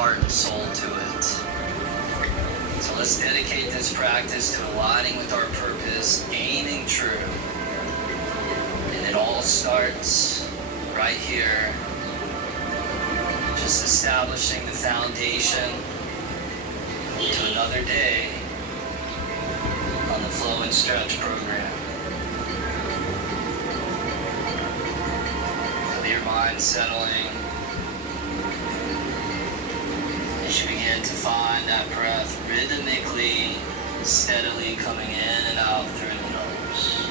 heart and soul to it. So let's dedicate this practice to aligning with our purpose, aiming true. And it all starts right here, just establishing the foundation to another day on the Flow and Stretch program. Feel your mind settling as you begin to find that breath rhythmically, steadily coming in and out through the nose.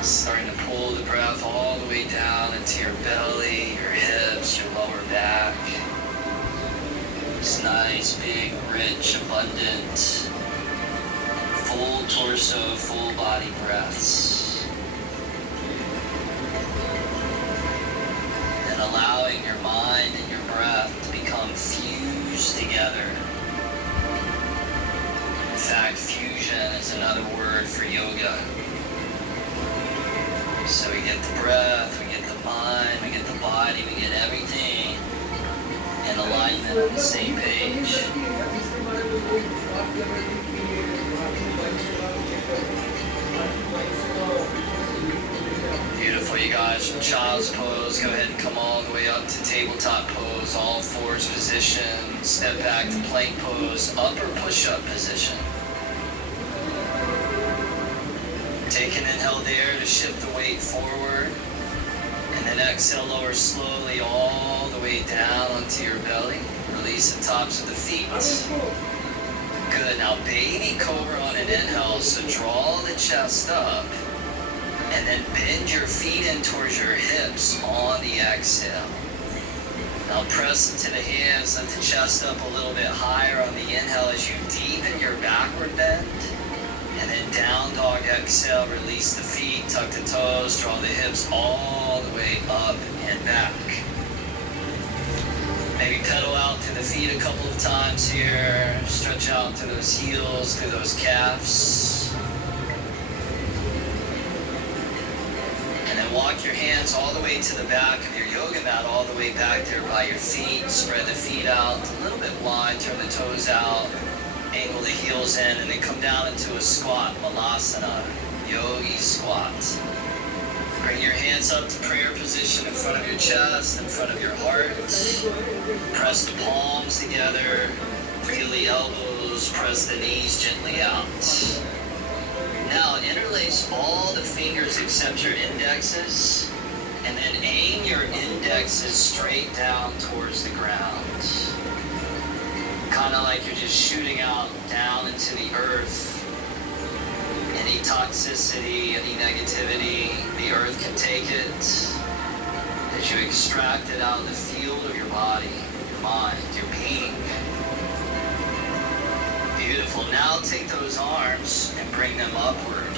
Starting to pull the breath all the way down into your belly, your hips, your lower back. This nice, big, rich, abundant, full torso, full body breaths. And allowing your mind and your breath to become fused together. In fact, fusion is another word for yoga. So we get the breath, we get the mind, we get the body, we get everything in alignment on the same page. Beautiful, you guys. From child's pose, go ahead and come all the way up to tabletop pose, all fours position, step back to plank pose, upper push-up position. Take an inhale there to shift the weight forward, and then exhale, lower slowly all the way down onto your belly. Release the tops of the feet. Good, now baby cobra on an inhale, so draw the chest up, and then bend your feet in towards your hips on the exhale. Now press into the hands, lift the chest up a little bit higher on the inhale as you deepen your backward bend. And then down dog exhale, release the feet, tuck the toes, draw the hips all the way up and back. Maybe pedal out through the feet a couple of times here. Stretch out through those heels, through those calves. And then walk your hands all the way to the back of your yoga mat, all the way back there by your feet. Spread the feet out a little bit wide, turn the toes out. Angle the heels in, and then come down into a squat, Malasana, yogi squat. Bring your hands up to prayer position in front of your chest, in front of your heart. Press the palms together, feel the elbows, press the knees gently out. Now interlace all the fingers except your indexes, and then aim your indexes straight down towards the ground. Kind of like you're just shooting out down into the earth. Any toxicity, any negativity, the earth can take it as you extract it out of the field of your body, your mind, your being. Beautiful. Now take those arms and bring them upward.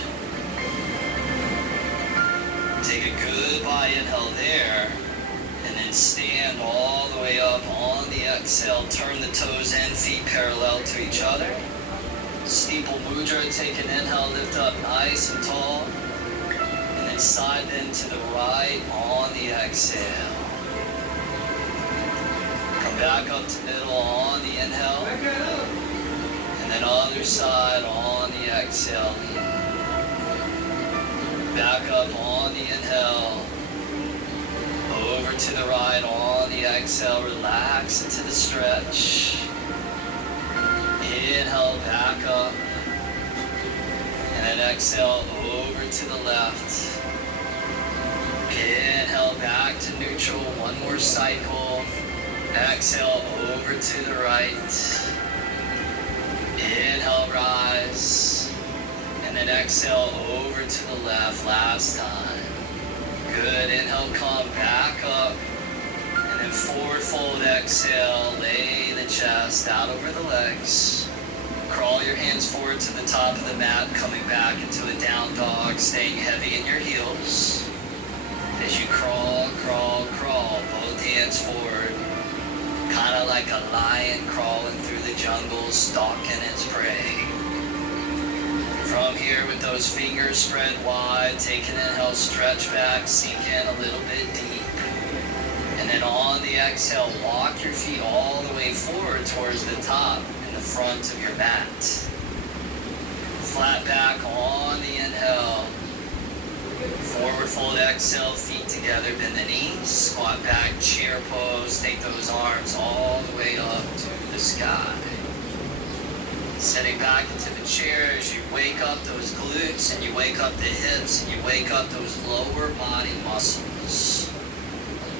Take a goodbye inhale there. And then stand all the way up on the exhale. Turn the toes in, feet parallel to each other. Steeple mudra, take an inhale, lift up nice and tall. And then side bend to the right on the exhale. Come back up to middle on the inhale. And then other side on the exhale. Back up on the inhale. Over to the right on the exhale, relax into the stretch. Inhale, back up. And then exhale, over to the left. Inhale, back to neutral, one more cycle. Exhale, over to the right. Inhale, rise. And then exhale, over to the left, last time. Good, inhale, come back up, and then forward fold, exhale, lay the chest out over the legs. Crawl your hands forward to the top of the mat, coming back into a down dog, staying heavy in your heels. As you crawl, crawl, crawl, both hands forward, kind of like a lion crawling through the jungle, stalking its prey. From here, with those fingers spread wide, take an inhale, stretch back, sink in a little bit deep. And then on the exhale, walk your feet all the way forward towards the top and the front of your mat. Flat back on the inhale. Forward fold, exhale, feet together, bend the knees, squat back, chair pose, take those arms all the way up to the sky. Setting back into the chair as you wake up those glutes and you wake up the hips and you wake up those lower body muscles.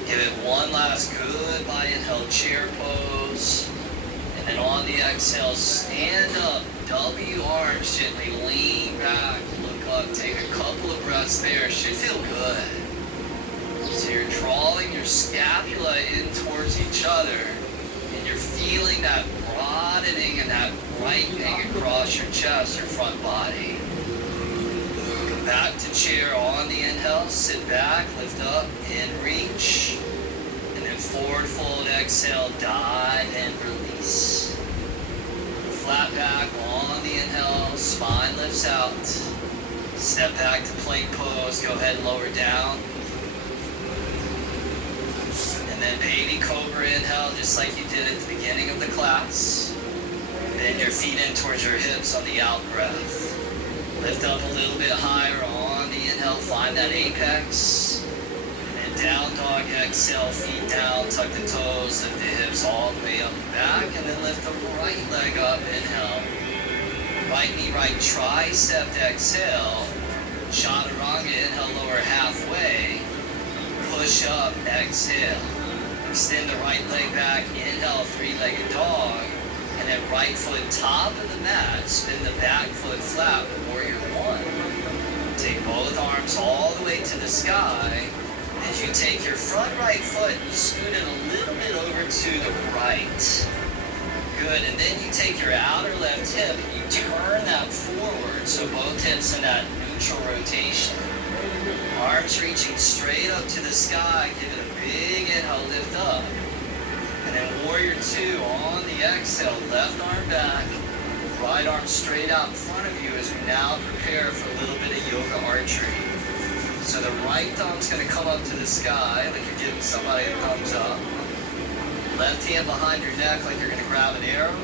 Give it one last goodbye inhale, chair pose. And then on the exhale, stand up, W arms gently, lean back, look up, take a couple of breaths there. Should feel good. So you're drawing your scapula in towards each other and you're feeling that broadening and that brightening across your chest, your front body. Come back to chair on the inhale, sit back, lift up, and reach. And then forward fold, exhale, dive and release. Flat back on the inhale, spine lifts out. Step back to plank pose, go ahead and lower down. And then baby cobra inhale, just like you did at the beginning of the class. Bend your feet in towards your hips on the out breath. Lift up a little bit higher on the inhale, find that apex. And then down dog, exhale, feet down, tuck the toes, lift the hips all the way up and back, and then lift the right leg up, inhale. Right knee, right tricep, exhale. Chaturanga, inhale, lower halfway. Push up, exhale. Extend the right leg back, inhale, three-legged dog. And then right foot top of the mat, spin the back foot flat, warrior one. Take both arms all the way to the sky. As you take your front right foot, you scoot it a little bit over to the right. Good, and then you take your outer left hip and you turn that forward, so both hips in that neutral rotation. Arms reaching straight up to the sky, give it a big inhale, lift up. And then warrior two on the exhale, left arm back, right arm straight out in front of you as we now prepare for a little bit of yoga archery. So the right thumb's gonna come up to the sky like you're giving somebody a thumbs up. Left hand behind your neck like you're gonna grab an arrow,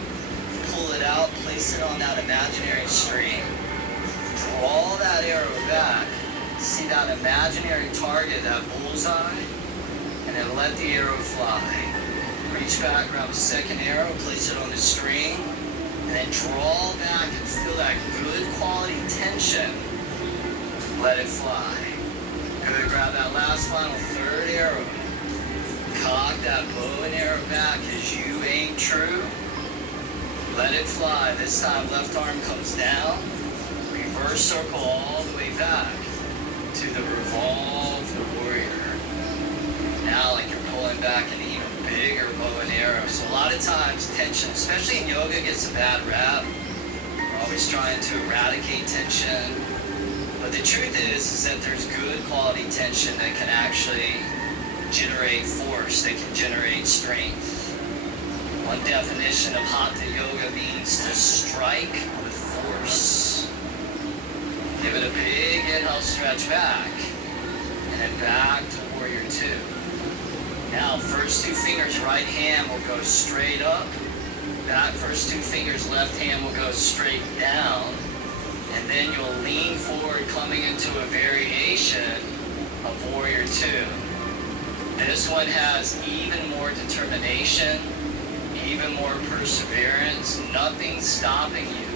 pull it out, place it on that imaginary string. Draw that arrow back, see that imaginary target, that bullseye, and then let the arrow fly. Reach back, grab a second arrow, place it on the string, and then draw back and feel that good quality tension. Let it fly. Good, grab that last final third arrow. Cock that bow and arrow back as you aim true. Let it fly. This time left arm comes down. Reverse circle all the way back to the revolved warrior. Now like you're pulling back an even bigger bow and arrow. So a lot of times tension, especially in yoga, gets a bad rap. We're always trying to eradicate tension. But the truth is that there's good quality tension that can actually generate force, that can generate strength. One definition of Hatha Yoga means to strike with force. Give it a big inhale, stretch back, and then back to warrior two. Now, first two fingers, right hand will go straight up. Back, first two fingers, left hand will go straight down. And then you'll lean forward, coming into a variation of warrior two. This one has even more determination, even more perseverance, nothing stopping you.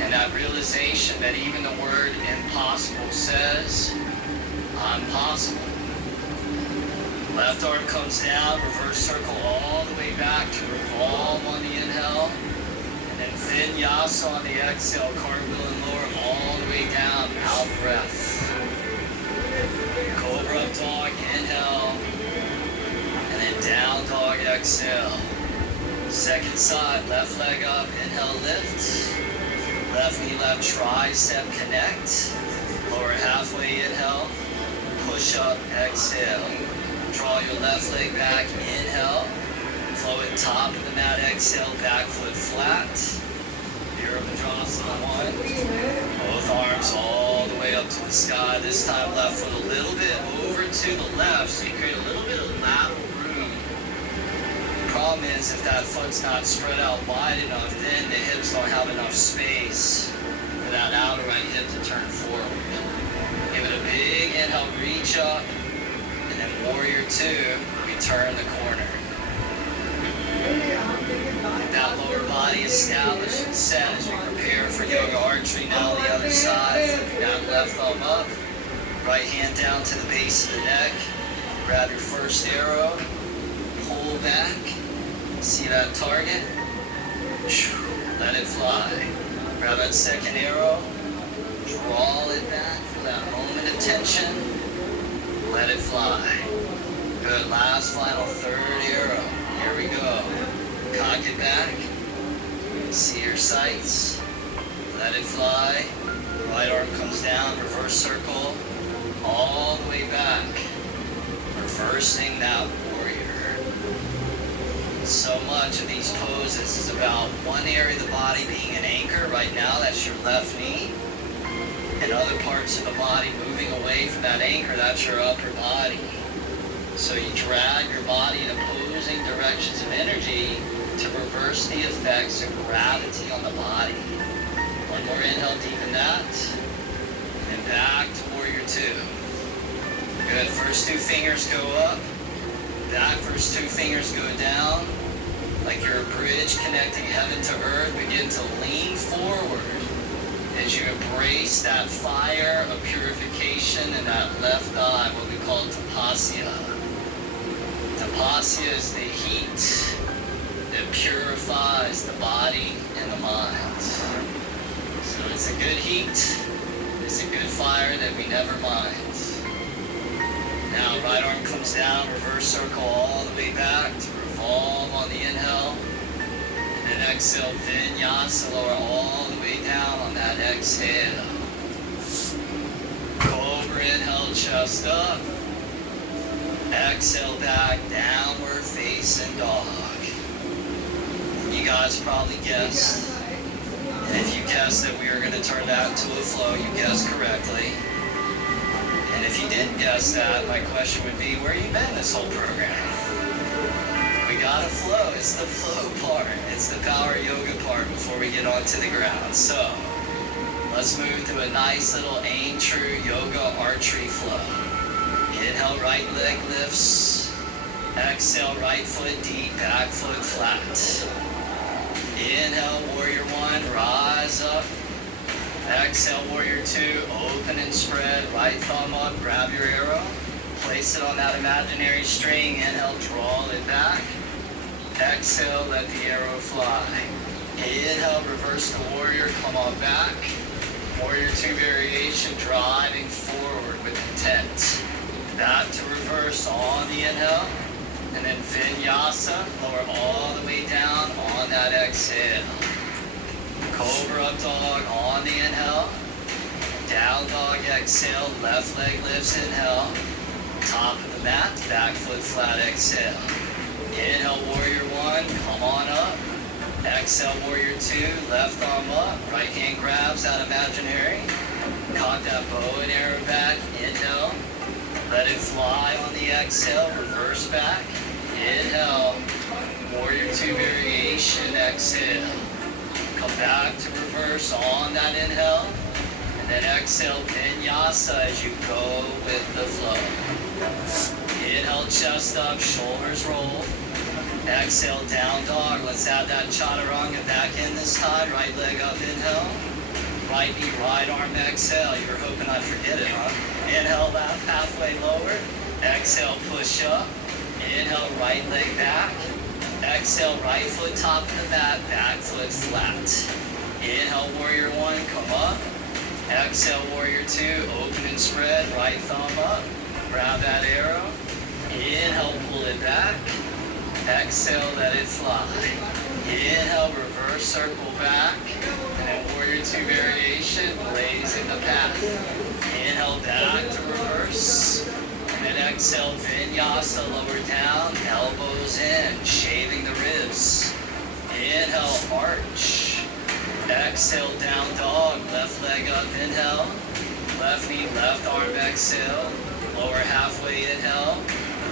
And that realization that even the word impossible says, I'm possible. Left arm comes down, reverse circle all the way back to revolve on the inhale. And then vinyasa on the exhale, cartwheel and lower all the way down, out breath. Cobra up dog, inhale. And then down dog, exhale. Second side, left leg up, inhale, lift. Left knee, left tricep, connect. Lower halfway, inhale. Push up, exhale. Draw your left leg back, inhale. Flow it top of the mat, exhale, back foot flat. Virabhadrasana one. Both arms all the way up to the sky. This time left foot a little bit over to the left, so you create a little bit of lateral problem is if that foot's not spread out wide enough, then the hips don't have enough space for that outer right hip to turn forward. Give it a big inhale, reach up, and then warrior two, we turn the corner. Get that lower body established and set as we prepare for yoga archery. Now the other side, flipping that left thumb up, right hand down to the base of the neck. Grab your first arrow, pull back, see that target, let it fly. Grab that second arrow, draw it back for that moment of tension, let it fly. Good, last final third arrow, here we go. Cock it back, see your sights, let it fly. Right arm comes down, reverse circle, all the way back. Reversing that warrior. So much of these poses is about one area of the body being an anchor. Right now, that's your left knee. And other parts of the body moving away from that anchor, that's your upper body. So you drag your body in opposing directions of energy to reverse the effects of gravity on the body. One more inhale, deepen that. And back to warrior two. Good, first two fingers go up. Back, first two fingers go down. Like you're a bridge connecting heaven to earth. Begin to lean forward as you embrace that fire of purification in that left eye, what we call tapasya. Tapasya is the heat that purifies the body and the mind. So it's a good heat, it's a good fire that we never mind. Now right arm comes down, reverse circle all the way back to revolve on the inhale. And then exhale, vinyasa, lower all the way down on that exhale. Cobra, inhale, chest up. Exhale back, downward facing dog. You guys probably guessed. And if you guessed that we were going to turn that to a flow, you guessed correctly. And if you didn't guess that, my question would be, where you been this whole program? We got a flow. It's the flow part. It's the power yoga part before we get onto the ground. So let's move to a nice little aim true yoga archery flow. Inhale, right leg lifts. Exhale, right foot deep, back foot flat. Inhale, warrior one, rise up. Exhale, warrior two, open and spread. Right thumb up, grab your arrow. Place it on that imaginary string. Inhale, draw it back. Exhale, let the arrow fly. Inhale, reverse the warrior, come on back. Warrior two variation, driving forward with intent. Back to reverse on the inhale. And then vinyasa, lower all the way down on that exhale. Cobra up dog on the inhale. Down dog exhale, left leg lifts, inhale. Top of the mat, back foot flat, exhale. Inhale, warrior one, come on up. Exhale, warrior two, left arm up. Right hand grabs that imaginary. Cock that bow and arrow back, inhale. Let it fly on the exhale, reverse back. Inhale, warrior two variation, exhale. Come back to reverse on that inhale. And then exhale, vinyasa as you go with the flow. Inhale, chest up, shoulders roll. Exhale, down dog. Let's add that chaturanga back in this time. Right leg up, inhale. Right knee, right arm, exhale. You were hoping I'd forget it, huh? Inhale, left, halfway lower. Exhale, push up. Inhale, right leg back. Exhale, right foot top of the mat, back foot flat. Inhale, warrior one, come up. Exhale, warrior two, open and spread, right thumb up. Grab that arrow. Inhale, pull it back. Exhale, let it fly. Inhale, reverse circle back. And then warrior two variation, blazing the path. Inhale, back to reverse. And then exhale, vinyasa, lower down, elbows in, shaving the ribs. Inhale, arch. Exhale, down dog, left leg up, inhale. Left knee, left arm, exhale. Lower halfway, inhale.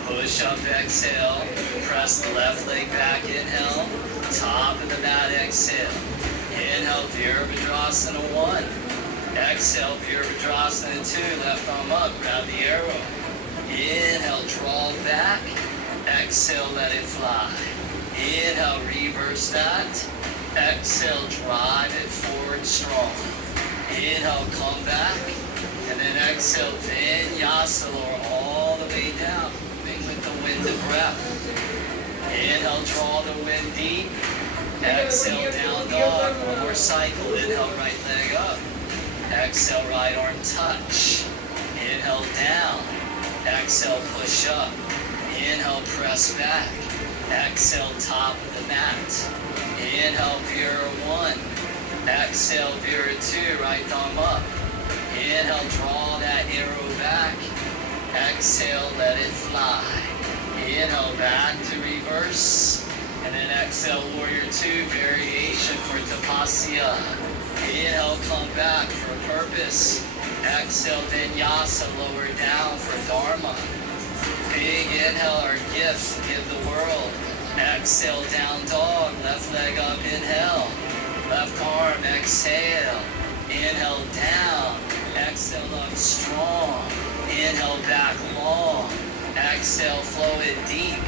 Push up, exhale. press the left leg back, inhale. Top of the mat, exhale. Inhale, Virabhadrasana 1. Exhale, Virabhadrasana 2. Left arm up, grab the arrow. Inhale, draw back. Exhale, let it fly. Inhale, reverse that. Exhale, drive it forward strong. Inhale, come back. And then exhale, Vinyasa, lower all the way down. Moving with the wind of breath. Inhale, draw the wind deep. Exhale, down dog. One more cycle. Inhale, right leg up. Exhale, right arm touch. Inhale, down. Exhale, push up. Inhale, press back. Exhale, top of the mat. Inhale, Vira 1. Exhale, Vira 2. Right thumb up. Inhale, draw that arrow back. Exhale, let it fly. Inhale, back to reverse. And then exhale, Warrior 2, variation for Tapasya. Inhale, come back for purpose. Exhale, Vinyasa, lower down for Dharma. Big inhale, our gift, give the world. Exhale, down dog, left leg up, inhale. Left arm, exhale. Inhale, down. Exhale, up strong. Inhale, back long. Exhale, flow it deep.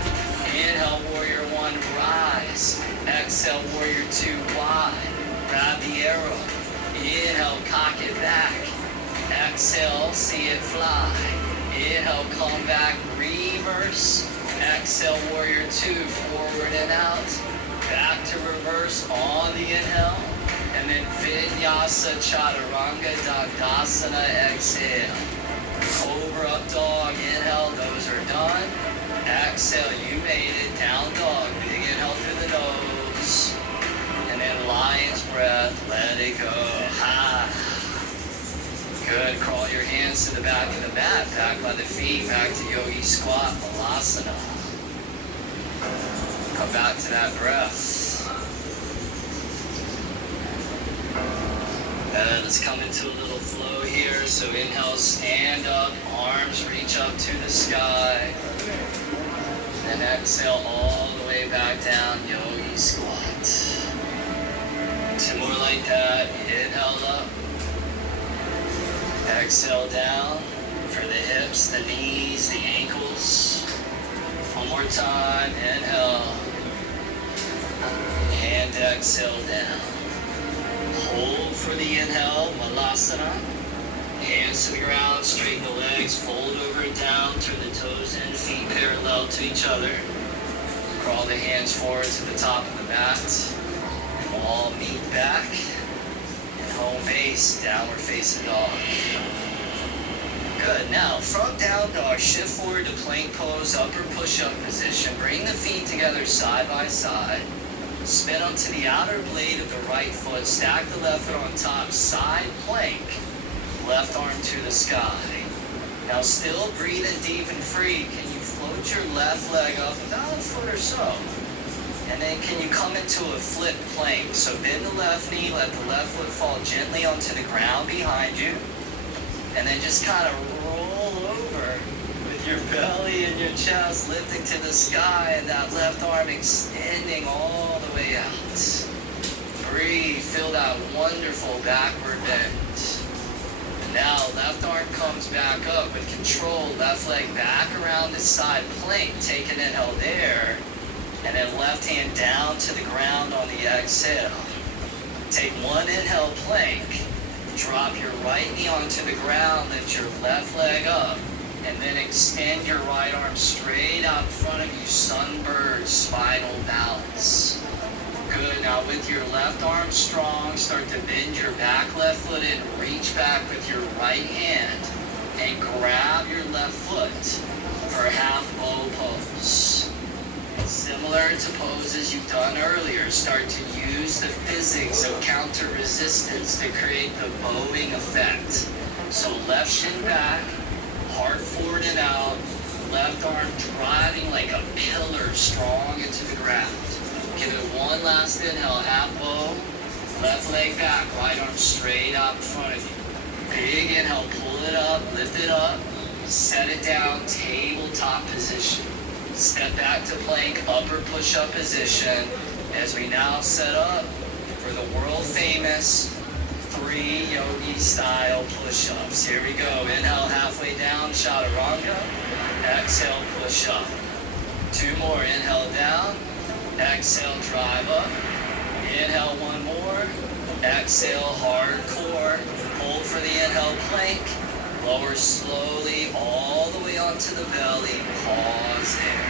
Inhale, Warrior 1, rise. Exhale, Warrior 2, wide. Grab the arrow. Inhale, cock it back. Exhale, see it fly. Inhale, come back, reverse. Exhale, Warrior 2, forward and out. Back to reverse on the inhale. And then Vinyasa, Chaturanga, Dandasana, exhale. Cobra up dog, inhale, those are done. Exhale, you made it, down dog, big inhale through the nose. And then lion's breath, let it go, ha. Good, crawl your hands to the back of the mat, back by the feet, back to yogi squat, Malasana. Come back to that breath. And let's come into a little flow here. So inhale, stand up, arms reach up to the sky. And exhale all the way back down, yogi squat. 2 more like that. Inhale up. Exhale down for the hips, the knees, the ankles. One more time. Inhale. And exhale down. Hold for the inhale, Malasana. Hands to the ground, straighten the legs, fold over and down, turn the toes and feet parallel to each other. Crawl the hands forward to the top of the mat. All meet back. And home base, downward facing dog. Good. Now, from down dog, shift forward to plank pose, upper push-up position. Bring the feet together side by side. Spin onto the outer blade of the right foot. Stack the left foot on top. Side plank. Left arm to the sky. Now still breathing deep and free. Can you float your left leg up about a foot or so? And then can you come into a flip plank? So bend the left knee. Let the left foot fall gently onto the ground behind you. And then just kind of roll over. Your belly and your chest lifting to the sky and that left arm extending all the way out. Breathe, feel that wonderful backward bend. Now left arm comes back up with control, left leg back around the side plank, take an inhale there, and then left hand down to the ground on the exhale. Take one inhale plank, drop your right knee onto the ground, lift your left leg up, and then extend your right arm straight out in front of you, sunbird, spinal balance. Good, now with your left arm strong, start to bend your back left foot in, reach back with your right hand, and grab your left foot for half bow pose. Similar to poses you've done earlier, start to use the physics of counter resistance to create the bowing effect. So left shin back, heart forward and out, left arm driving like a pillar strong into the ground. Give it one last inhale, half bow, left leg back, right arm straight out in front of you. Big inhale, pull it up, lift it up, set it down, tabletop position. Step back to plank, upper push-up position, as we now set up for the world famous 3 yogi style push-ups. Here we go. Inhale halfway down, chaturanga. Exhale, push up. 2 more. Inhale down. Exhale, drive up. Inhale, 1 more. Exhale, hardcore. Hold for the inhale, plank. Lower slowly all the way onto the belly. Pause there.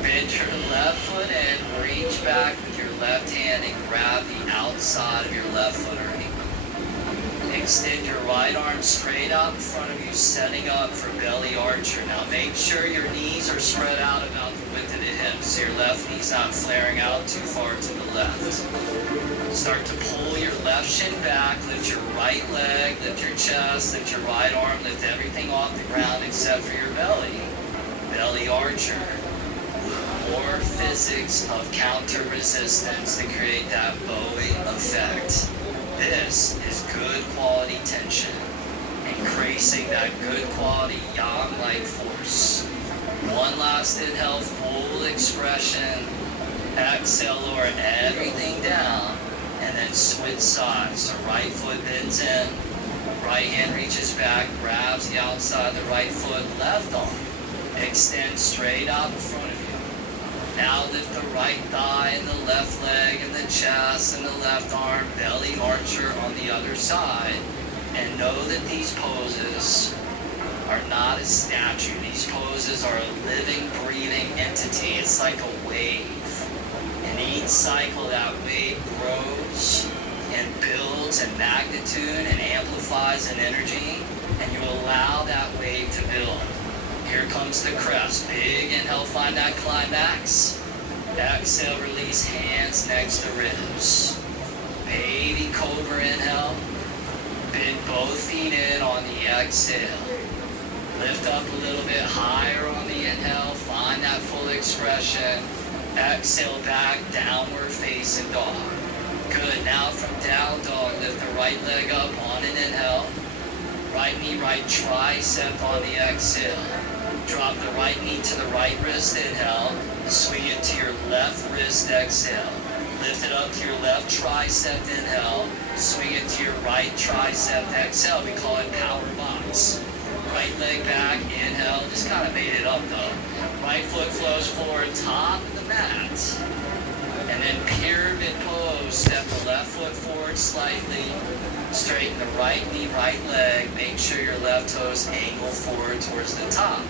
Bend your left foot and reach back with your left hand and grab the outside of your left foot or ankle. Extend your right arm straight out in front of you, setting up for belly archer. Now make sure your knees are spread out about the width of the hips, so your left knee's not flaring out too far to the left. Start to pull your left shin back, lift your right leg, lift your chest, lift your right arm, lift everything off the ground except for your belly. Belly archer. More physics of counter resistance to create that bowing effect. This is good quality tension, increasing that good quality yang-like force. One last inhale, full expression. Exhale, lower everything down, and then switch sides. So right foot bends in, right hand reaches back, grabs the outside of the right foot, left arm. Extend straight out in front of you. Now lift the right thigh and the left leg and the chest and the left arm, belly archer on the other side. And know that these poses are not a statue. These poses are a living, breathing entity. It's like a wave. And each cycle, that wave grows and builds in magnitude and amplifies in energy. And you allow that wave to build. Here comes the crest. Big inhale, find that climax. Exhale, release hands next to ribs. Baby cobra inhale. Bend both feet in on the exhale. Lift up a little bit higher on the inhale. Find that full expression. Exhale back, downward facing dog. Good. Now from down dog, lift the right leg up on an inhale. Right knee, right tricep on the exhale. Drop the right knee to the right wrist, inhale. Swing it to your left wrist, exhale. Lift it up to your left tricep, inhale. Swing it to your right tricep, exhale. We call it power box. Right leg back, inhale. Just kind of made it up though. Right foot flows forward, top of the mat. And then pyramid pose. Step the left foot forward slightly. Straighten the right knee, right leg. Make sure your left toes angle forward towards the top.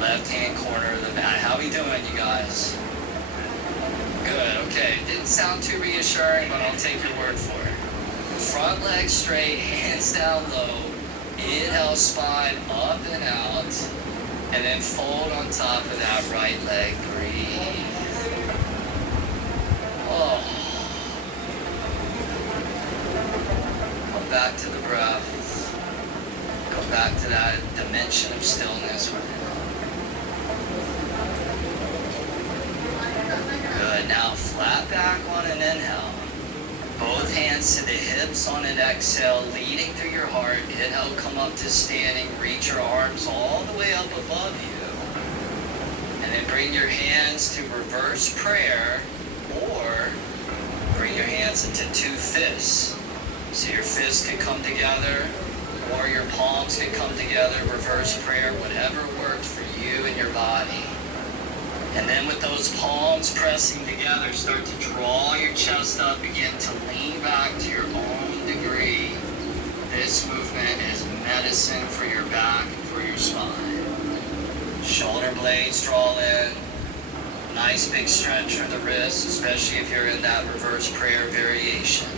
Left hand corner of the mat. How we doing, you guys? Good, okay. Didn't sound too reassuring, but I'll take your word for it. Front leg straight, hands down low. Inhale, spine up and out. And then fold on top of that right leg. Breathe. Oh. Come back to the breath. Come back to that dimension of stillness right now. Good. Now flat back on an inhale. Both hands to the hips on an exhale, leading through your heart. Inhale, come up to standing. Reach your arms all the way up above you. And then bring your hands to reverse prayer, or bring your hands into 2 fists. So your fists can come together, or your palms can come together, reverse prayer, whatever works for you and your body. And then with those palms pressing together, start to draw your chest up, begin to lean back to your own degree. This movement is medicine for your back and for your spine. Shoulder blades draw in. Nice big stretch for the wrists, especially if you're in that reverse prayer variation.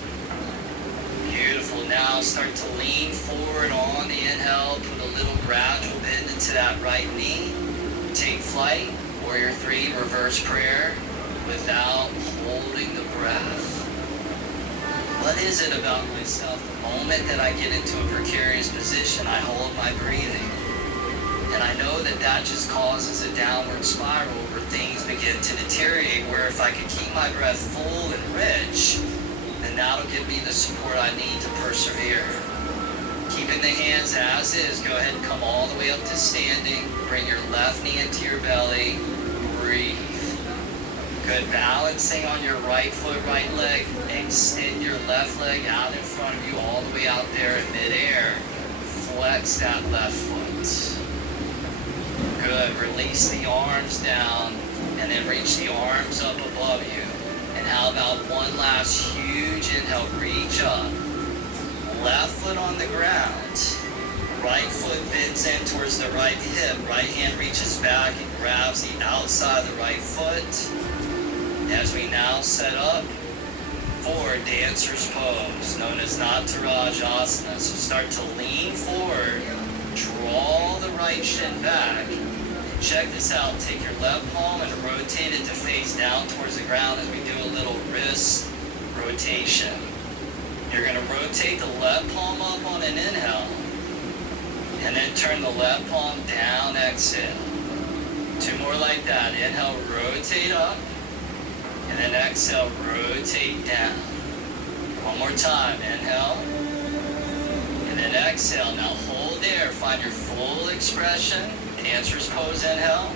Beautiful. Now start to lean forward on the inhale. Put a little gradual bend into that right knee. Take flight. Warrior 3, reverse prayer, without holding the breath. What is it about myself? The moment that I get into a precarious position, I hold my breathing. And I know that that just causes a downward spiral where things begin to deteriorate, where if I can keep my breath full and rich, then that'll give me the support I need to persevere. Keeping the hands as is, go ahead and come all the way up to standing. Bring your left knee into your belly. Breathe. Good. Balancing on your right foot, right leg. Extend your left leg out in front of you all the way out there in midair. Flex that left foot. Good. Release the arms down and then reach the arms up above you. And how about one last huge inhale, reach up. Left foot on the ground. Right foot bends in towards the right hip. Right hand reaches back and grabs the outside of the right foot. As we now set up for dancer's pose, known as Natarajasana. So start to lean forward. Draw the right shin back. Check this out. Take your left palm and rotate it to face down towards the ground as we do a little wrist rotation. You're going to rotate the left palm up on an inhale. And then turn the left palm down, exhale. Two more like that. Inhale, rotate up. And then exhale, rotate down. One more time. Inhale. And then exhale. Now hold there. Find your full expression. Dancer's pose, inhale.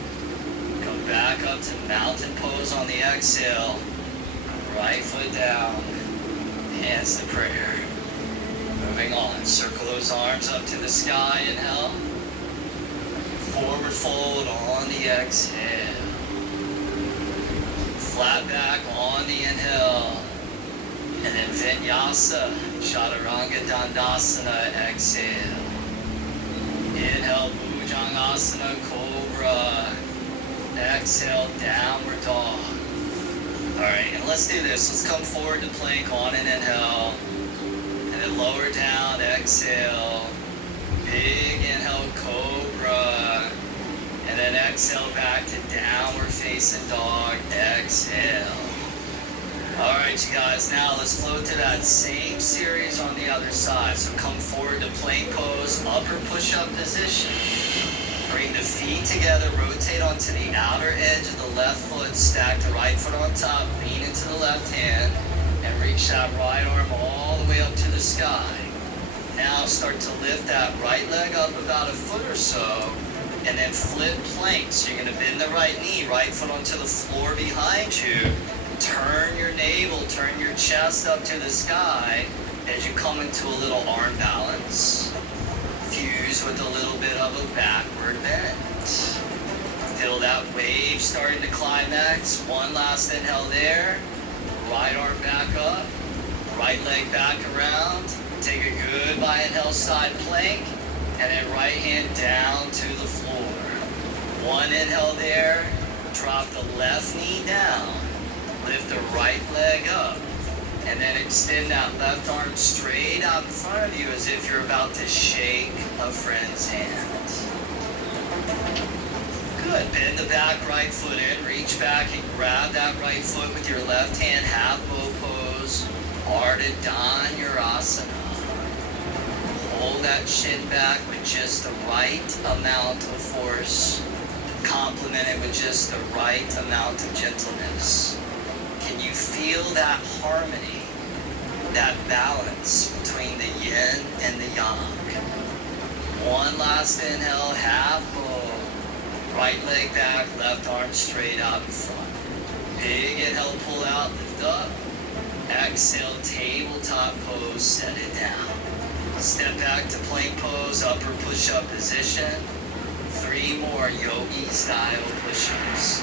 Come back up to mountain pose on the exhale. Right foot down. Hands to prayer. Moving on. Circle those arms up to the sky. Inhale. Forward fold on the exhale. Flat back on the inhale. And then Vinyasa, Chaturanga Dandasana, exhale. Inhale, Bhujangasana, Cobra. Exhale, downward dog. Alright, and let's do this. Let's come forward to plank on an inhale. And then lower down, exhale. Big inhale, Cobra. And then exhale back to downward facing dog. Exhale. Alright, you guys, now let's flow to that same series on the other side. So come forward to plank pose, upper push-up position. Bring the feet together, rotate onto the outer edge of the left foot, stack the right foot on top, lean into the left hand, and reach that right arm all the way up to the sky. Now start to lift that right leg up about a foot or so, and then flip plank. So you're going to bend the right knee, right foot onto the floor behind you. Turn your navel, turn your chest up to the sky as you come into a little arm balance. Fuse with a little bit of a backward bend. Feel that wave starting to climax. One last inhale there. Right arm back up. Right leg back around. Take a goodbye inhale, side plank. And then right hand down to the floor. One inhale there. Drop the left knee down. Lift the right leg up. And then extend that left arm straight out in front of you as if you're about to shake a friend's hand. Good. Bend the back right foot in. Reach back and grab that right foot with your left hand. Half bow pose. Ardha Dhanurasana. Hold that shin back with just the right amount of force. Complement it with just the right amount of gentleness. Can you feel that harmony, that balance between the yin and the yang? One last inhale, half bow. Right leg back, left arm straight out in front. Big inhale, pull out, lift up. Exhale, tabletop pose, set it down. Step back to plank pose, upper push-up position. 3 more yogi style push-ups.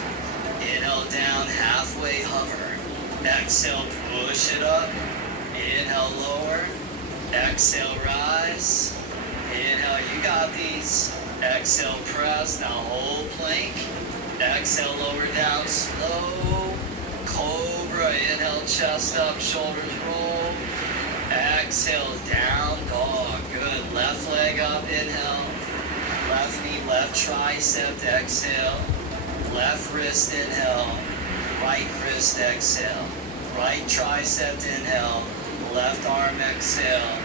Inhale down, halfway hover. Exhale, push it up. Inhale, lower. Exhale, rise. Inhale, you got these. Exhale, press. Now hold plank. Exhale, lower down, slow. Cobra. Inhale, chest up, shoulders roll. Exhale, down dog. Good. Left leg up, inhale. Left knee, left tricep, exhale. Left wrist, inhale. Right wrist, exhale. Right tricep, inhale. Left arm, exhale.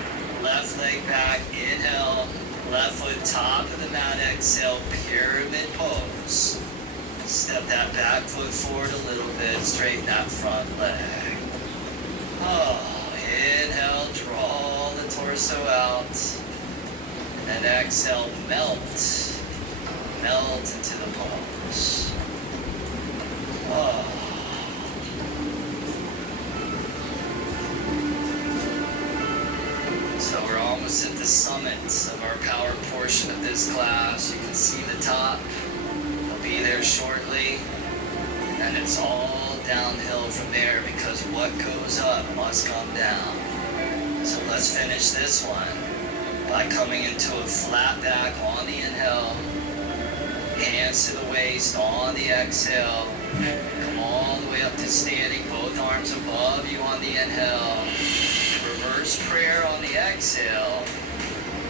Left leg back, inhale. Left foot top of the mat, exhale. Pyramid pose. Step that back foot forward a little bit. Straighten that front leg. Oh, inhale, draw the torso out. And exhale, melt into the palms. Oh. So we're almost at the summit of our power portion of this class. You can see the top. I'll be there shortly. And it's all downhill from there because what goes up must come down. So let's finish this one by coming into a flat back on the inhale. Hands to the waist on the exhale. Come all the way up to standing, both arms above you on the inhale. Reverse prayer on the exhale.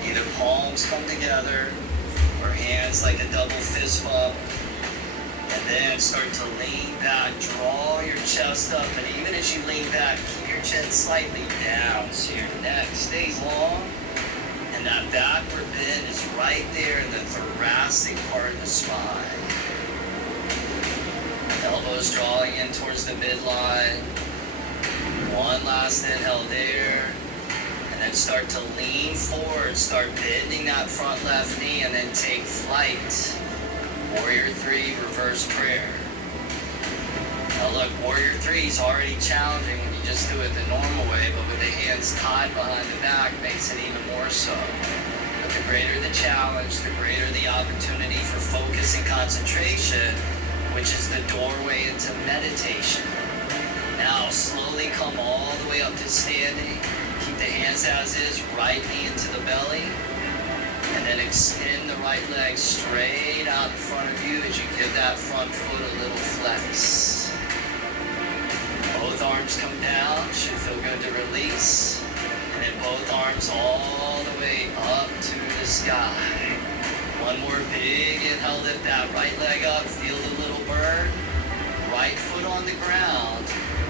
Either palms come together or hands like a double fist bump. And then start to lean back, draw your chest up, and even as you lean back, keep your chin slightly down so your neck stays long. And that backward bend is right there in the thoracic part of the spine. Elbows drawing in towards the midline. One last inhale there. And then start to lean forward. Start bending that front left knee and then take flight. Warrior 3, reverse prayer. Now look, Warrior 3 is already challenging when you just do it the normal way, but with the hands tied behind the back makes it even more so. But the greater the challenge, the greater the opportunity for focus and concentration, which is the doorway into meditation. Now slowly come all the way up to standing. Keep the hands as is, right knee into the belly. And then extend the right leg straight out in front of you as you give that front foot a little flex. Both arms come down, should feel good to release. And then both arms all the way up to the sky. One more big inhale, lift that right leg up, feel the little burn. Right foot on the ground,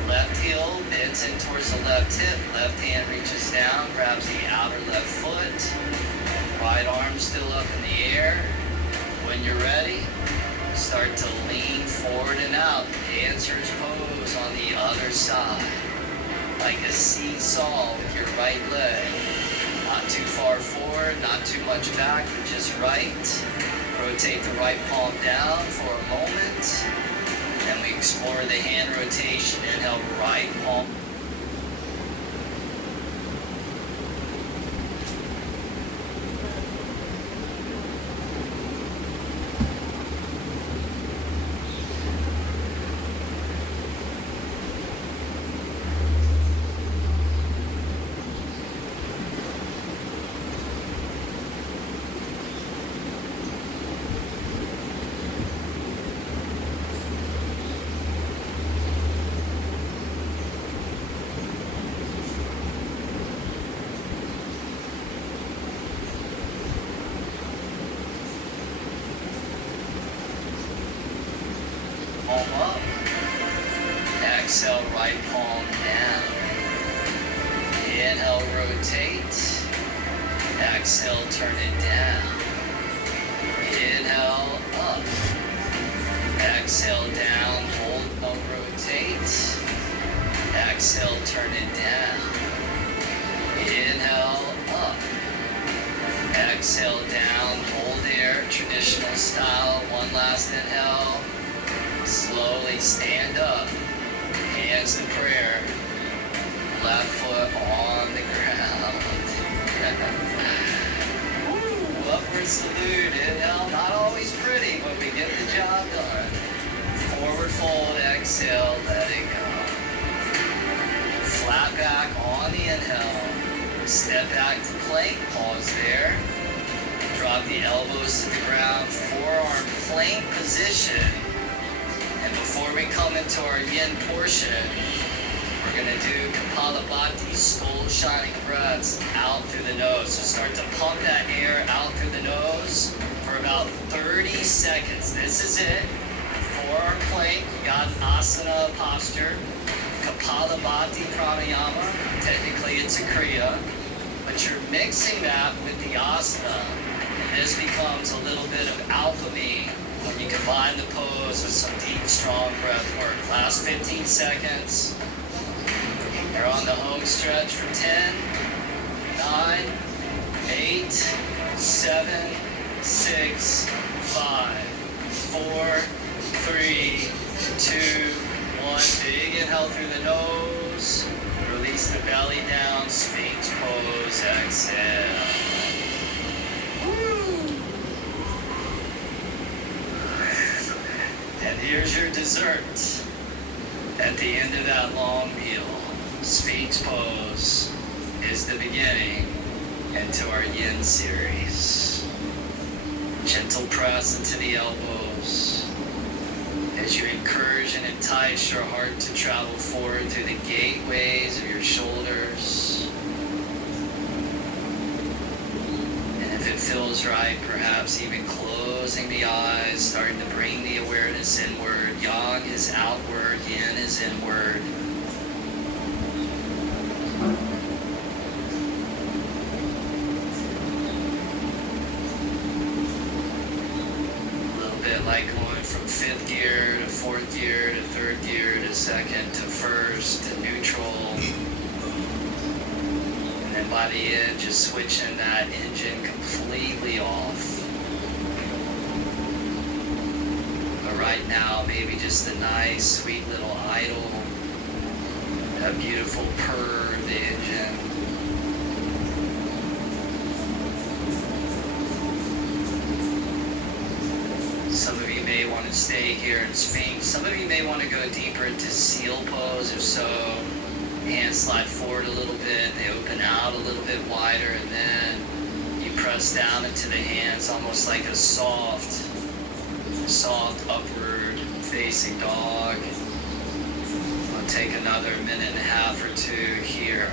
left heel bends in towards the left hip, left hand reaches down, grabs the outer left foot. Right arm still up in the air. When you're ready, start to lean forward and out. Dancer's pose on the other side. Like a seesaw with your right leg. Not too far forward, not too much back, but just right. Rotate the right palm down for a moment. Then we explore the hand rotation. Inhale, right palm. Palm up. Exhale, right palm down. Inhale, rotate. Exhale, turn it down. Inhale, up. Exhale, down, hold, no, rotate. Exhale, turn it down. Inhale, up. Exhale, down, hold there, traditional style. One last inhale. Slowly stand up, hands to prayer, left foot on the ground. Woo, upward salute, inhale, not always pretty, but we get the job done. Forward fold, exhale, let it go. Flat back on the inhale, step back to plank, pause there. Drop the elbows to the ground, forearm plank position. And before we come into our yin portion, we're going to do Kapalabhati, skull shining breaths out through the nose. So start to pump that air out through the nose for about 30 seconds. This is it. Forearm plank, you got asana posture. Kapalabhati pranayama, technically it's a kriya, but you're mixing that with the asana. And this becomes a little bit of alchemy when you combine the pose with some deep, strong breath work. Last 15 seconds. You're on the home stretch for 10, 9, 8, 7, 6, 5, 4, 3, 2, 1. Big inhale through the nose. Release the belly down. Sphinx pose. Exhale. Woo! And here's your dessert. At the end of that long meal, Sphinx pose is the beginning into our yin series. Gentle press into the elbows as you encourage and entice your heart to travel forward through the gateways of your shoulders. And if it feels right, perhaps even closing the eyes, starting to bring the awareness inward. Yang is outward, yin is inward. Like going from 5th gear to 4th gear to 3rd gear to 2nd to 1st to neutral. And then by the end, just switching that engine completely off. But right now, maybe just a nice, sweet little idle, a beautiful purr of the engine. Some of you may want to stay here in Sphinx. Some of you may want to go deeper into seal pose. If so, hands slide forward a little bit. They open out a little bit wider, and then you press down into the hands almost like a soft upward facing dog. We'll take another minute and a half or two here.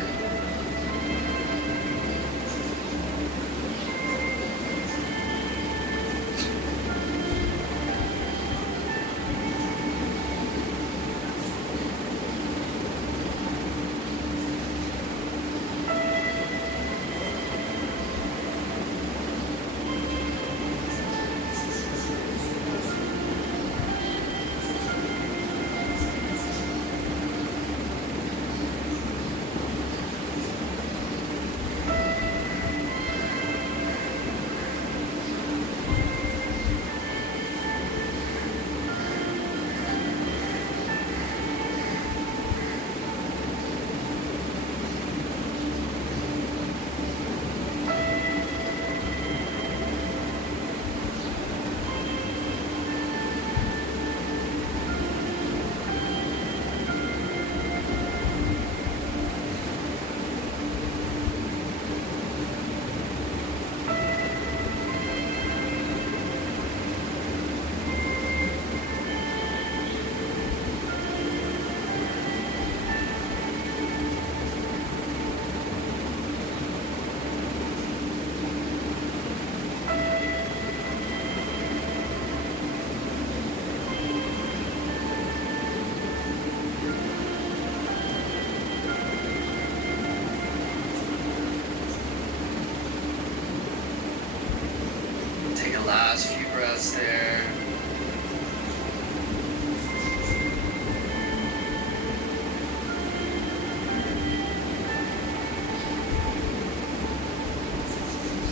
Last few breaths there.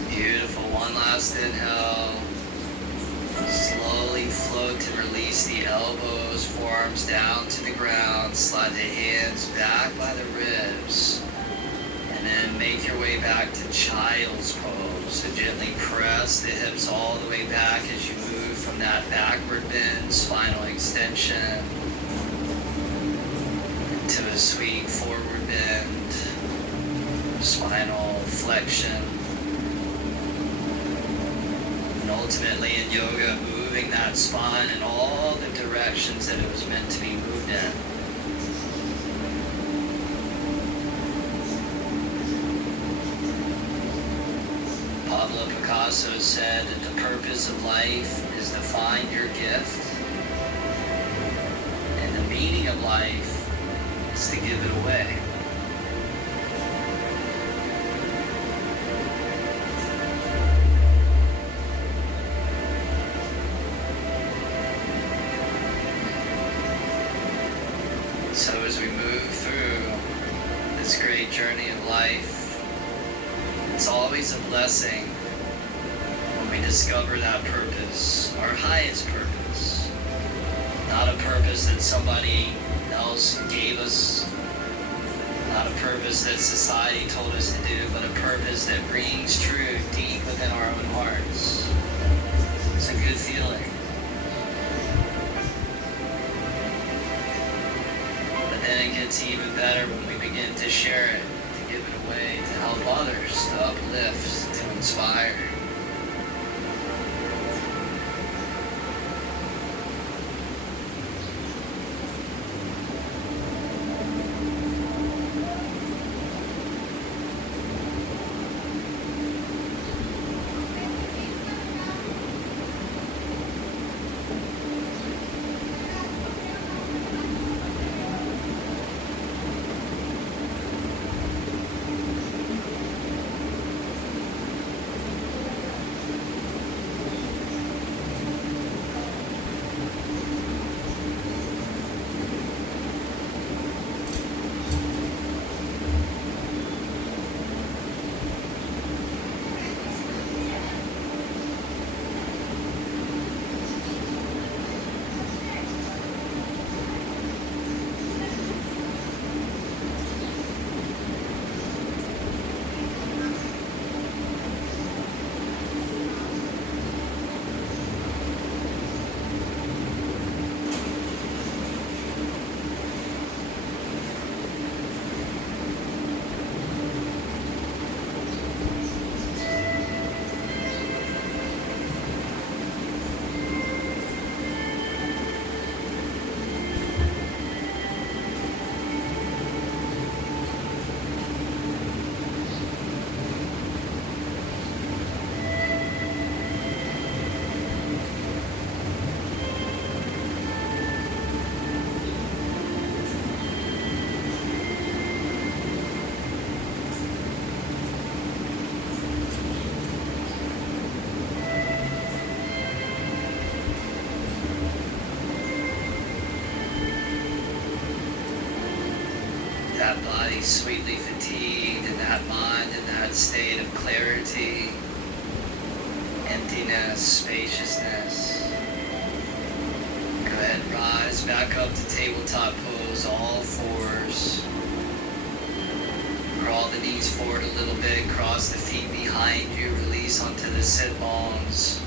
Beautiful. One last inhale. Slowly float and release the elbows, forearms down to the ground. Slide the hands back by the ribs. And then make your way back to child's pose. So gently press the hips all the way back as you move from that backward bend, spinal extension, to a sweet forward bend, spinal flexion. And ultimately in yoga, moving that spine in all the directions that it was meant to be moved in. Pablo Picasso said that the purpose of life is to find your gift, and the meaning of life is to give it away. So as we move through this great journey of life, it's always a blessing we discover that purpose, our highest purpose. Not a purpose that somebody else gave us, not a purpose that society told us to do, but a purpose that rings true deep within our own hearts. It's a good feeling. But then it gets even better when we begin to share it, to give it away, to help others, to uplift, to inspire. That body sweetly fatigued, and that mind in that state of clarity, emptiness, spaciousness. Go ahead, rise back up to tabletop pose, all fours. Crawl the knees forward a little bit, cross the feet behind you, release onto the sit bones.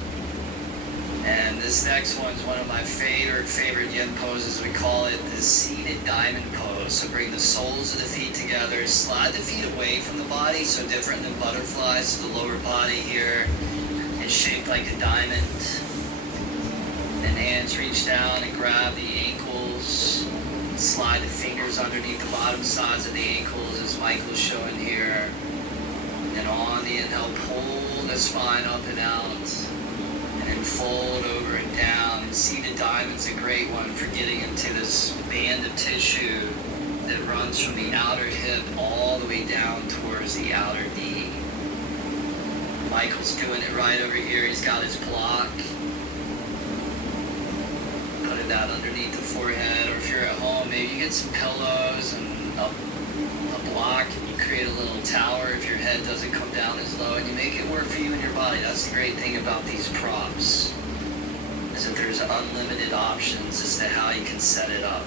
And this next one is one of my favorite yin poses. We call it the seated diamond pose. So bring the soles of the feet together, slide the feet away from the body, so different than butterflies. So the lower body here is shaped like a diamond. And hands reach down and grab the ankles. Slide the fingers underneath the bottom sides of the ankles, as Michael's showing here. And on the inhale, pull the spine up and out. And then fold over and down. And seated diamond's a great one for getting into this band of tissue that runs from the outer hip all the way down towards the outer knee. Michael's doing it right over here. He's got his block. Put that underneath the forehead, or if you're at home, maybe you get some pillows and a block, and you create a little tower if your head doesn't come down as low, and you make it work for you and your body. That's the great thing about these props, is that there's unlimited options as to how you can set it up.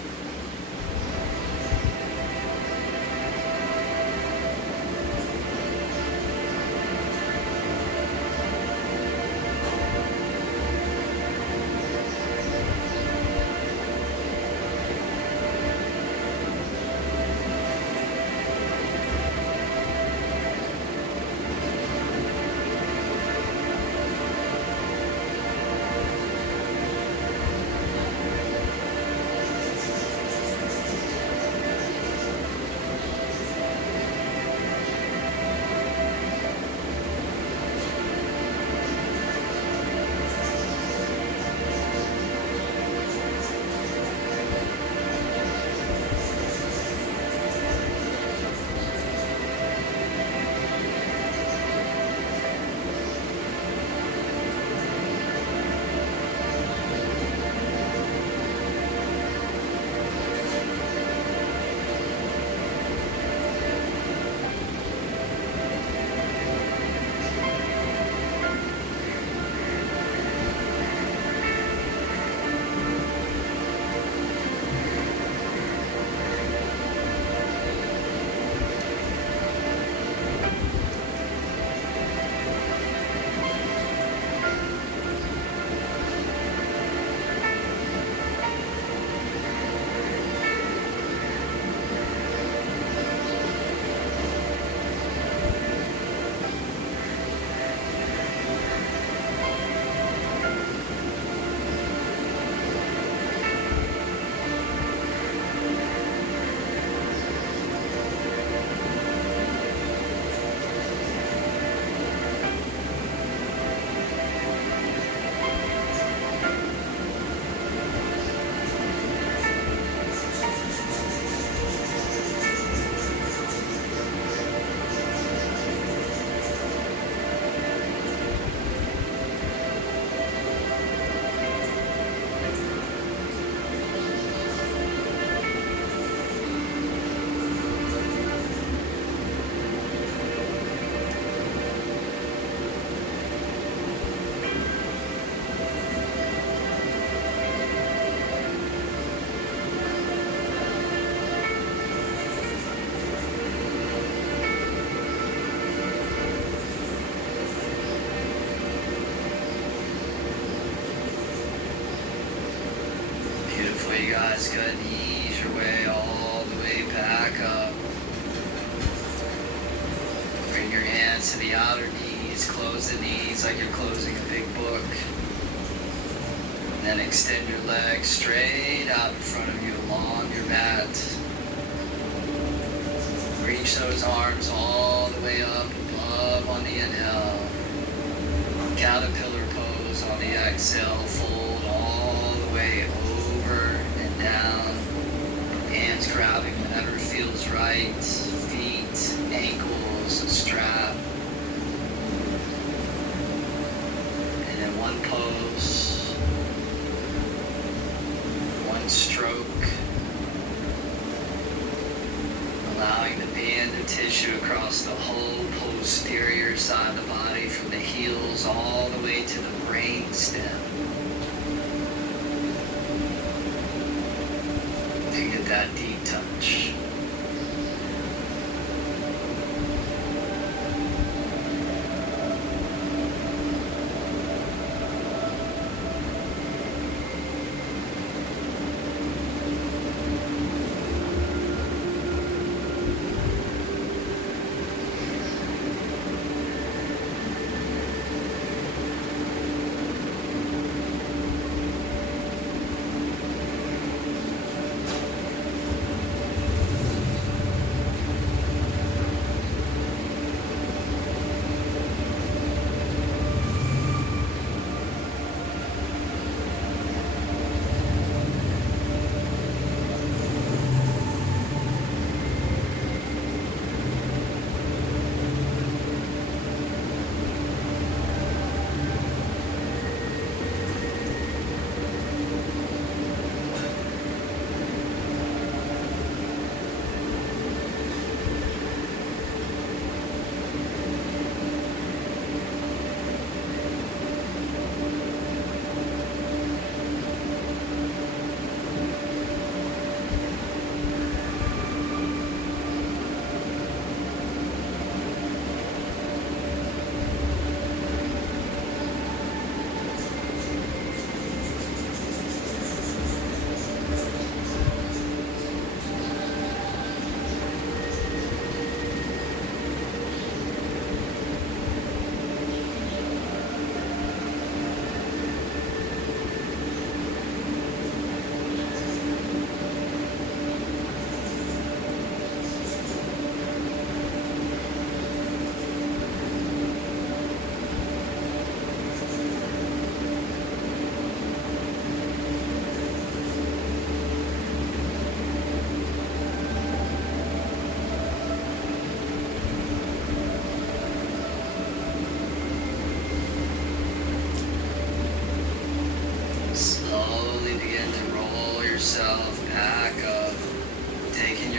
you guys go ahead and ease your way all the way back up. Bring your hands to the outer knees, close the knees like you're closing a big book. And then extend your legs straight out in front of you along your mat. Reach those arms all the way up above on the inhale. Caterpillar pose on the exhale. Fold all the way over and down. Hands grabbing whenever feels right. Feet, ankles, strap. And in one pose, one stroke. Allowing the band of tissue across the whole posterior side of the body from the heels all the way to the brain stem. To get that deep touch.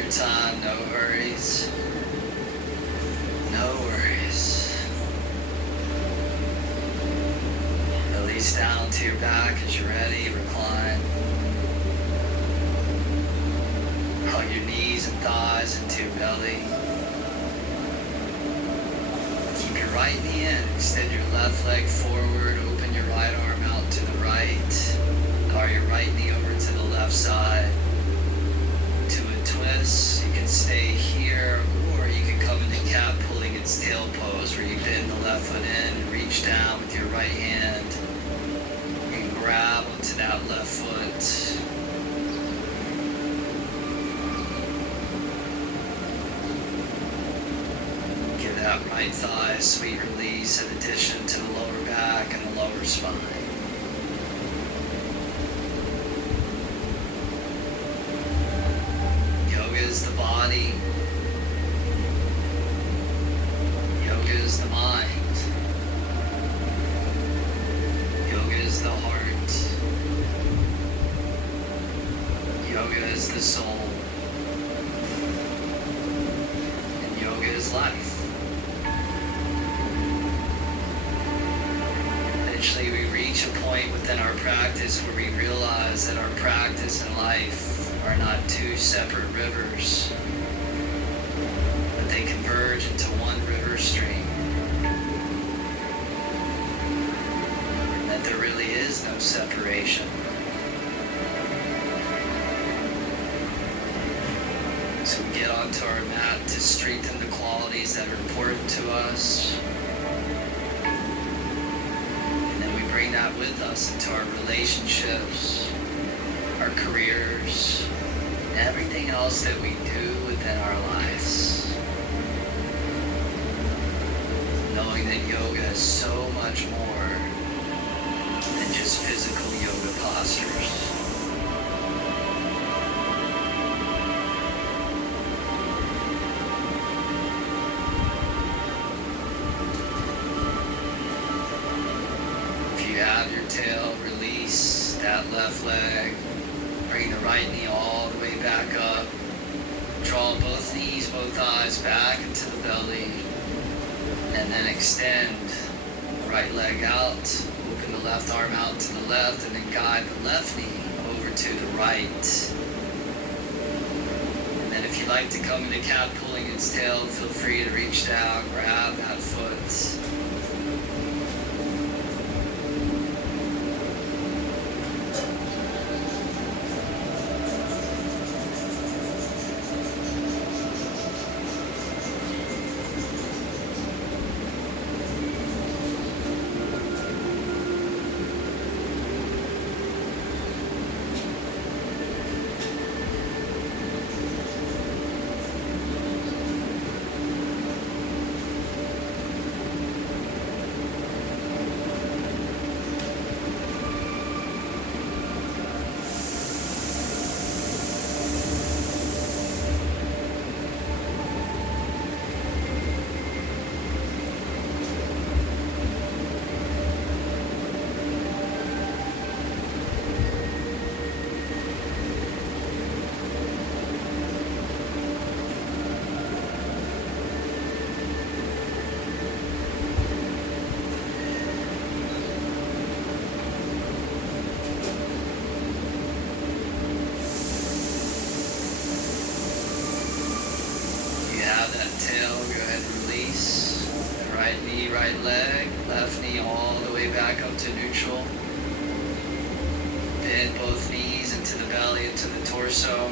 Time, no worries. No worries. Release down to your back as you're ready. Recline. Hug your knees and thighs into your belly. Keep your right knee in. Extend your left leg forward. Open your right arm out to the right. Car your right knee over to the left side. To a twist. You can stay here, or you can come into cat pulling its tail pose, where you bend the left foot in and reach down with your right hand and grab onto that left foot. Give that right thigh a sweet release in addition to the lower back and the lower spine. Is the body. Yoga is the mind. Yoga is the heart. Yoga is the soul. And yoga is life. Eventually we reach a point within our practice where we realize that our practice and life are not two separate rivers, but they converge into one river stream. That there really is no separation. So we get onto our mat to strengthen the qualities that are important to us. And then we bring that with us into our relationships, our careers, and everything else that we do within our lives. Knowing that yoga is so much more than just physical yoga postures. If you have your tail, release that left leg. Bring the right knee all the way back up. Draw both knees, both eyes back into the belly. And then extend the right leg out. Open the left arm out to the left, and then guide the left knee over to the right. And then if you like to come into cat pulling its tail, feel free to reach down, grab that foot. Right knee, right leg, left knee all the way back up to neutral. Bend both knees into the belly, into the torso.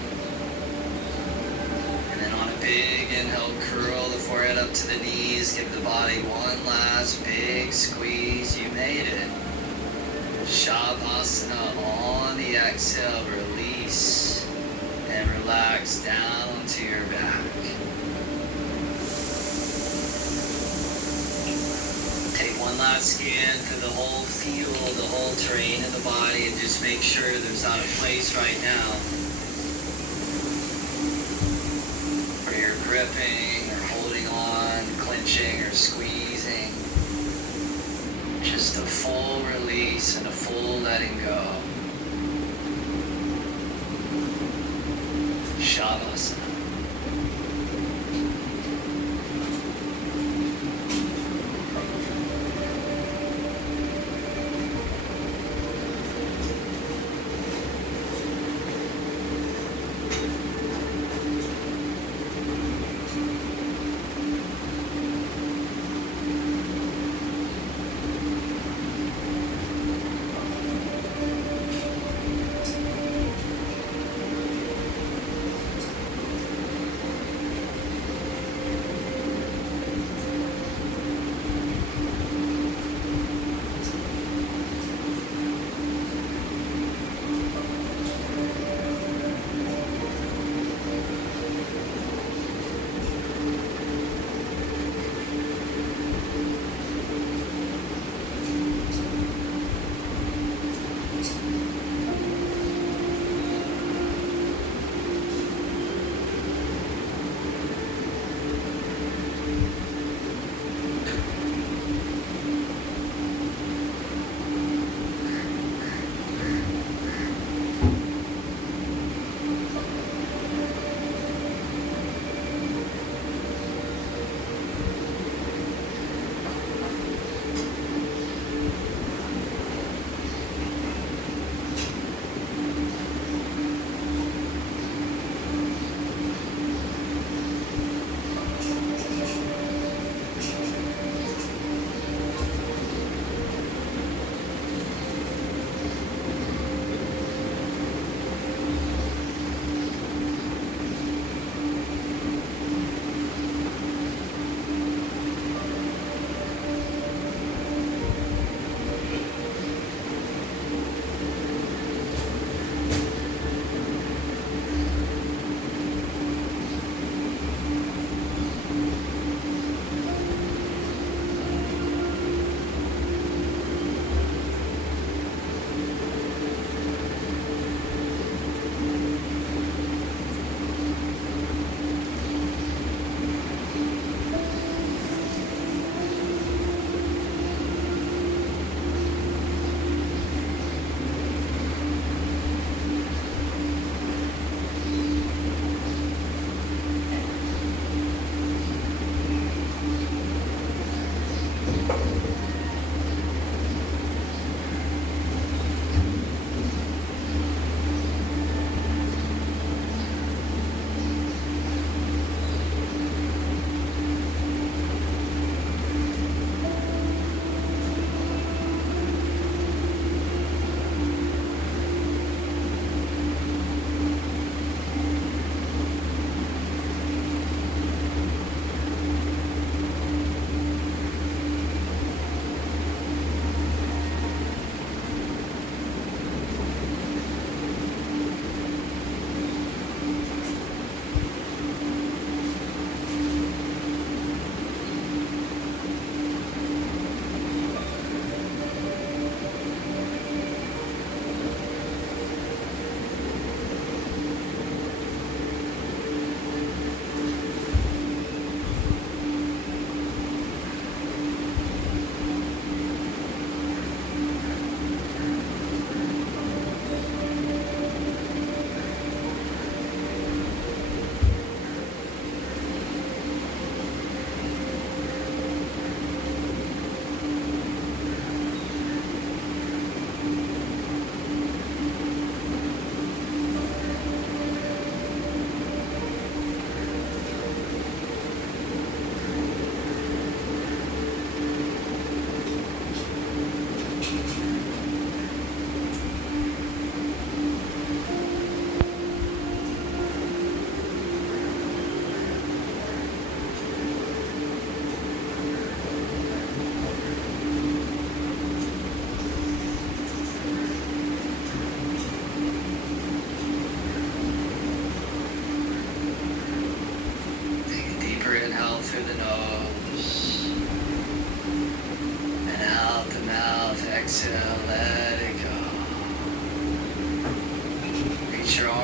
And then on a big inhale, curl the forehead up to the knees. Give the body one last big squeeze. You made it. Shavasana on the exhale. Release and relax down to your back. One last scan through the whole field, the whole terrain of the body, and just make sure there's not a place right now where you're gripping or holding on, clenching or squeezing. Just a full release and a full letting go. Shavasana.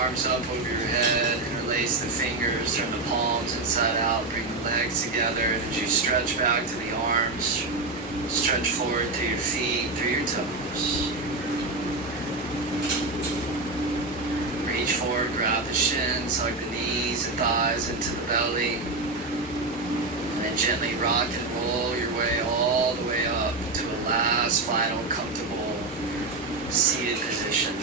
arms up over your head, interlace the fingers, turn the palms inside out, bring the legs together. As you stretch back to the arms, stretch forward through your feet, through your toes. Reach forward, grab the shins, hug the knees and thighs into the belly. And then gently rock and roll your way all the way up to a last final comfortable seated position.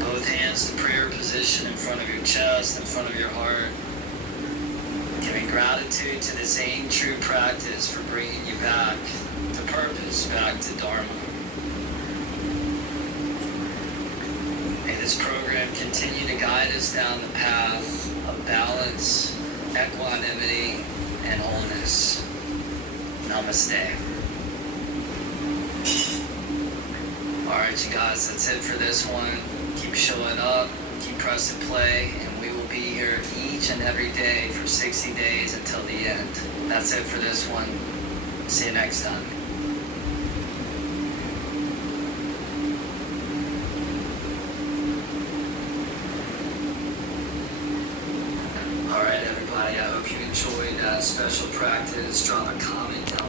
Both hands to prayer position in front of your chest, in front of your heart. Giving gratitude to this ancient true practice for bringing you back to purpose, back to Dharma. May this program continue to guide us down the path of balance, equanimity, and wholeness. Namaste. Alright, you guys, that's it for this one. Keep showing up, keep pressing play, and we will be here each and every day for 60 days until the end. That's it for this one. See you next time. Alright, everybody, I hope you enjoyed that special practice. Drop